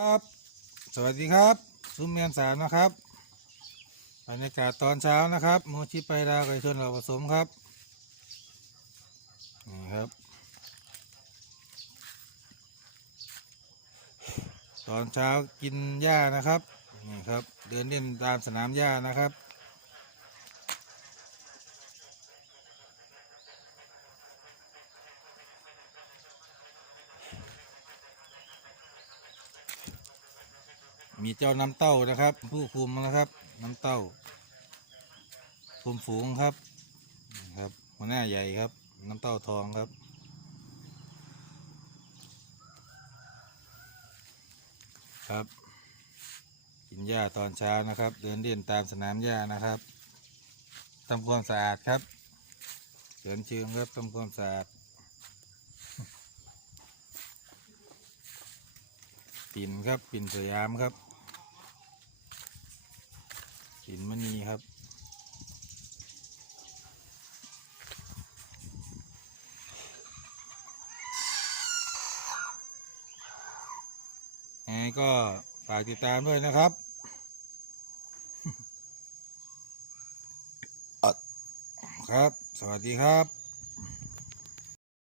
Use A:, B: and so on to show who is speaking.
A: ครับสวัสดีครับ ซุ้มเมียนสามนะครับบรรยากาศตอนเช้านะครับโมชิไปดาวไก่ชนเราผสมครับนี่ครับ ตอนเช้ากินหญ้านะครับนี่ครับ เดินเล่นตามสนามหญ้านะครับ มีเจ้าน้ำเต้านะครับ ผู้คุมนะครับ น้ำเต้าคุมฝูงครับครับ หัวหน้าใหญ่ครับ น้ำเต้าทองครับ ครับกินหญ้าตอนเช้านะครับ เดินเล่นตามสนามหญ้านะครับทำความสะอาดครับเดินเชิงครับทำความสะอาดปิ่นครับปิ่นสยามครับ ปิ่นมณีครับ ไงก็ฝากติดตามด้วยนะครับ ครับ สวัสดีครับ